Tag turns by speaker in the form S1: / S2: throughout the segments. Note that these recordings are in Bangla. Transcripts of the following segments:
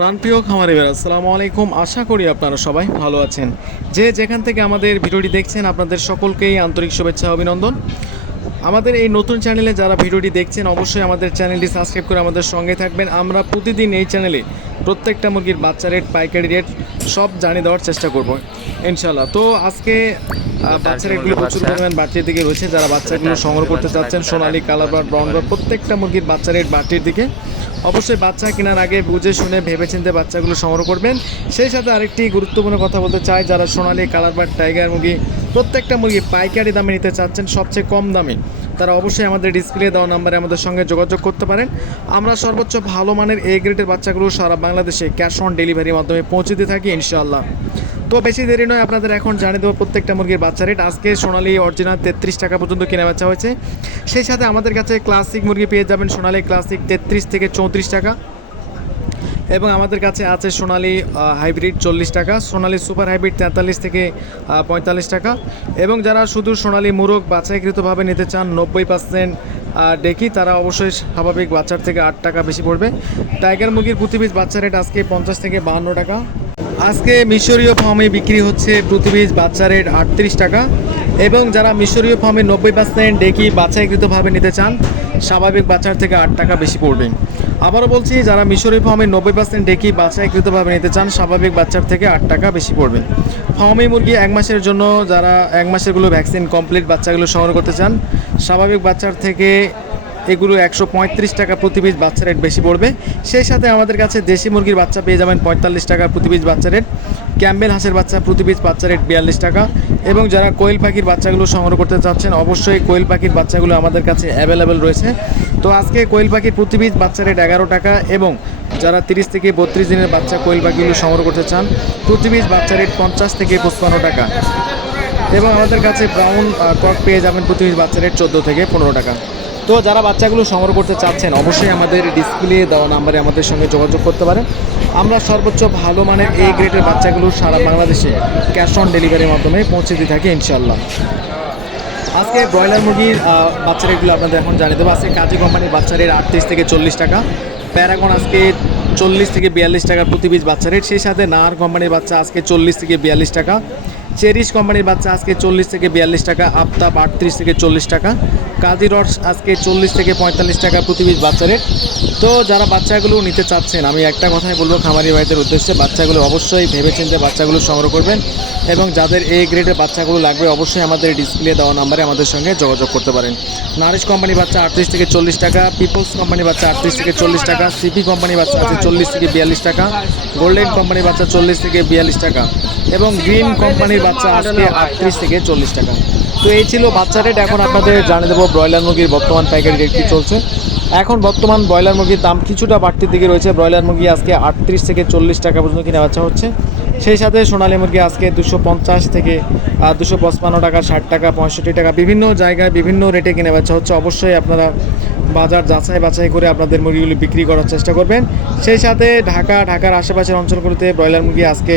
S1: প্রাণপ্রিয় খামারিবার আসসালামু আলাইকুম। আশা করি আপনারা সবাই ভালো আছেন। যে যেখান থেকে আমাদের ভিডিওটি দেখছেন, আপনাদের সকলকেই আন্তরিক শুভেচ্ছা, অভিনন্দন। আমাদের এই নতুন চ্যানেলে যারা ভিডিওটি দেখছেন, অবশ্যই আমাদের চ্যানেলটি সাবস্ক্রাইব করে আমাদের সঙ্গে থাকবেন। আমরা প্রতিদিন এই চ্যানেলে প্রত্যেকটা মুরগির বাচ্চা রেট পাইকারি রেট সব জানিয়ে দেওয়ার চেষ্টা করব ইনশাল্লাহ তো আজকে বাচ্চা রেটগুলো প্রচুর পরিমাণ বাড়তির দিকে রয়েছে। যারা বাচ্চাগুলো সংগ্রহ করতে চাচ্ছেন সোনালি কালার বা ব্রাউন বা প্রত্যেকটা মুরগির বাচ্চা রেট বাড়তির দিকে। অবশ্যই বাচ্চা কেনার আগে বুঝে শুনে ভেবেচিন্তে বাচ্চাগুলো সংগ্রহ করবেন। সেই সাথে আরেকটি গুরুত্বপূর্ণ কথা বলতে চাই যারা সোনালি কালার বা টাইগার মুরগি প্রত্যেকটা মুরগি পাইকারি দামে নিতে চাচ্ছেন সবচেয়ে কম দামে। তারা অবশ্যই আমাদের ডিসপ্লে দেওয়া নাম্বারে আমাদের সঙ্গে যোগাযোগ করতে পারেন। আমরা সর্বোচ্চ ভালো মানের এ গ্রেডের বাচ্চাগুলো সারা বাংলাদেশে ক্যাশ অন ডেলিভারির মাধ্যমে পৌঁছে দিয়ে থাকি ইনশাআল্লাহ। তো বেশি দেরি নয়, আপনাদের এখন জানিয়ে দেবো প্রত্যেকটা মুরগির বাচ্চা রেট আজকে সোনালি অরিজিনাল তেত্রিশ টাকা পর্যন্ত কেনা বেচা হয়েছে। সেই সাথে আমাদের কাছে ক্লাসিক মুরগি পেয়ে যাবেন সোনালি ক্লাসিক তেত্রিশ থেকে চৌত্রিশ টাকা। এবং আমাদের কাছে আছে সোনালি হাইব্রিড চল্লিশ টাকা, সোনালি সুপার হাইব্রিড তেতাল্লিশ থেকে পঁয়তাল্লিশ টাকা। এবং যারা শুধু সোনালি মুরগ বাছাইকৃতভাবে নিতে চান, নব্বই পার্সেন্ট ডেকি, তারা অবশ্যই স্বাভাবিক বাচ্চার থেকে আট টাকা বেশি পড়বে। টাইগার মুরগির প্রতি পিস বাচ্চা রেট আজকে পঞ্চাশ থেকে বাহান্ন টাকা। আজকে মিশরীয় ফার্মে বিক্রি হচ্ছে প্রতি পিস বাচ্চা রেট আটত্রিশ টাকা। এবং যারা মিশরীয় ফার্মে নব্বই পার্সেন্ট ডেকি বাছাইকৃতভাবে নিতে চান, স্বাভাবিক বাচ্চার থেকে আট টাকা বেশি পড়বে। আবারও বলছি, যারা মিশরীয় ফার্মে নব্বই পার্সেন্ট ডেকি বাছাইকৃতভাবে নিতে চান, স্বাভাবিক বাচ্চার থেকে আট টাকা বেশি পড়বে। ফার্মি মুরগি এক মাসের জন্য যারা এক মাসেরগুলো ভ্যাকসিন কমপ্লিট বাচ্চাগুলো সংগ্রহ করতে চান, স্বাভাবিক বাচ্চার থেকে এগুলো একশো পঁয়ত্রিশ টাকা প্রতি পিস বাচ্চা রেট বেশি পড়বে। সেই সাথে আমাদের কাছে দেশি মুরগির বাচ্চা পেয়ে যাবেন পঁয়তাল্লিশ টাকা প্রতি পিস বাচ্চা রেট। ক্যাম্বেল হাঁসের বাচ্চা প্রতি পিস বাচ্চা রেট বিয়াল্লিশ টাকা। এবং যারা কোয়েল পাখির বাচ্চাগুলো সংগ্রহ করতে চাচ্ছেন, অবশ্যই কোয়েল পাখির বাচ্চাগুলো আমাদের কাছে অ্যাভেলেবেল রয়েছে। তো আজকে কোয়েল পাখির প্রতি পিস বাচ্চা রেট এগারো টাকা এবং যারা তিরিশ থেকে বত্রিশ দিনের বাচ্চা কোয়েল পাখিগুলো সংগ্রহ করতে চান, প্রতি পিস বাচ্চা রেট পঞ্চাশ থেকে পঁচপান্ন টাকা। এবং আমাদের কাছে ব্রাউন কক পেয়ে যাবেন প্রতি পিস বাচ্চা রেট চোদ্দ থেকে পনেরো টাকা। তো যারা বাচ্চাগুলো সংগ্রহ করতে চাচ্ছেন, অবশ্যই আমাদের ডিসপ্লে দেওয়া নাম্বারে আমাদের সঙ্গে যোগাযোগ করতে পারেন। আমরা সর্বোচ্চ ভালো মানের এই গ্রেডের বাচ্চাগুলো সারা বাংলাদেশে ক্যাশ অন ডেলিভারির মাধ্যমে পৌঁছে দিয়ে থাকি ইনশাল্লাহ আজকে ব্রয়লার মুরগির বাচ্চা রেটগুলো আপনাদের এখন জানিয়ে দেবো। আজকে কাজী কোম্পানির বাচ্চা রেট আটত্রিশ থেকে চল্লিশ টাকা। প্যারাগন আজকে চল্লিশ থেকে বিয়াল্লিশ টাকা প্রতি পিস বাচ্চা রেট সেই সাথে নাহার কোম্পানির বাচ্চা আজকে চল্লিশ থেকে বিয়াল্লিশ টাকা। চেরিশ কোম্পানির বাচ্চা আজকে চল্লিশ থেকে বিয়াল্লিশ টাকা, আফতাব আটত্রিশ থেকে চল্লিশ টাকা, কাজী রডস আজকে চল্লিশ থেকে পঁয়তাল্লিশ টাকা প্রতি পিস বাচ্চা রেট তো যারা বাচ্চাগুলো নিতে চাচ্ছেন, আমি একটা কথাই বলব খামারি ভাইদের উদ্দেশ্যে, বাচ্চাগুলো অবশ্যই ভেবেচিন্তে বাচ্চাগুলো সংগ্রহ করবেন এবং যাদের এই গ্রেডের বাচ্চাগুলো লাগবে অবশ্যই আমাদের ডিসপ্লে দেওয়া নাম্বারে আমাদের সঙ্গে যোগাযোগ করতে পারেন। নারিশ কোম্পানি বাচ্চা আটত্রিশ থেকে চল্লিশ টাকা পিপলস কোম্পানি বাচ্চা আটত্রিশ থেকে চল্লিশ টাকা সিপি কোম্পানি বাচ্চা আছে চল্লিশ থেকে বিয়াল্লিশ টাকা গোল্ডেন কোম্পানির বাচ্চা চল্লিশ থেকে বিয়াল্লিশ টাকা। এবং গ্রিন কোম্পানির বাচ্চা আজকে আটত্রিশ থেকে চল্লিশ টাকা। তো এই ছিল বাচ্চা রেট। এখন আপনাদের জানিয়ে দেবো ব্রয়লার মুরগির বর্তমান পাইকারি রেট কী চলছে। এখন বর্তমান ব্রয়লার মুরগির দাম কিছুটা বাড়তির দিকে রয়েছে। ব্রয়লার মুরগি আজকে আটত্রিশ থেকে চল্লিশ টাকা পর্যন্ত কিনে বাচ্চা হচ্ছে। সেই সাথে সোনালী মুরগি আজকে দুশো পঞ্চাশ থেকে দুশো পঁচপান্ন টাকা, ষাট টাকা, পঁয়ষট্টি টাকা, বিভিন্ন জায়গায় বিভিন্ন রেটে কিনে বাচ্চা হচ্ছে। অবশ্যই আপনারা বাজার যাচাই বাছাই করে আপনাদের মুরগিগুলি বিক্রি করার চেষ্টা করবেন। সেই সাথে ঢাকা, ঢাকার আশেপাশের অঞ্চলগুলোতে ব্রয়লার মুরগি আজকে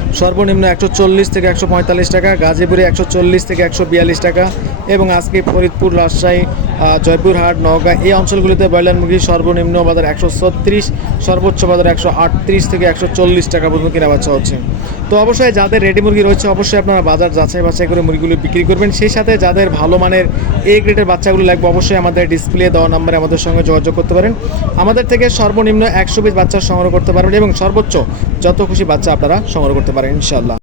S1: সর্বনিম্ন একশো চল্লিশ থেকে একশো পঁয়তাল্লিশ টাকা, গাজীপুরে একশো চল্লিশ থেকে একশো বিয়াল্লিশ টাকা এবং আজকে ফরিদপুর, রাজশাহী জয়পুরহাট, নওগাঁ এই অঞ্চলগুলিতে ব্রয়লার মুরগি সর্বনিম্ন বাজার একশো ছত্রিশ, সর্বোচ্চ বাজার একশো আটত্রিশ থেকে একশো চল্লিশ টাকা পর্যন্ত কেনা বাচ্চা হচ্ছে। তো অবশ্যই যাদের রেডি মুরগি রয়েছে অবশ্যই আপনারা বাজার যাচাই বাছাই করে মুরগিগুলো বিক্রি করবেন। সেই সাথে যাদের ভালো মানের এ গ্রেডের বাচ্চাগুলো লাগবে অবশ্যই আমাদের ডিসপ্লে দেওয়া নাম্বারে আমাদের সঙ্গে যোগাযোগ করতে পারেন। আমাদের থেকে সর্বনিম্ন একশো পিস বাচ্চা সংগ্রহ করতে পারবেন এবং সর্বোচ্চ যত খুশি বাচ্চা আপনারা সংগ্রহ করতে পারেন ইনশাল্লাহ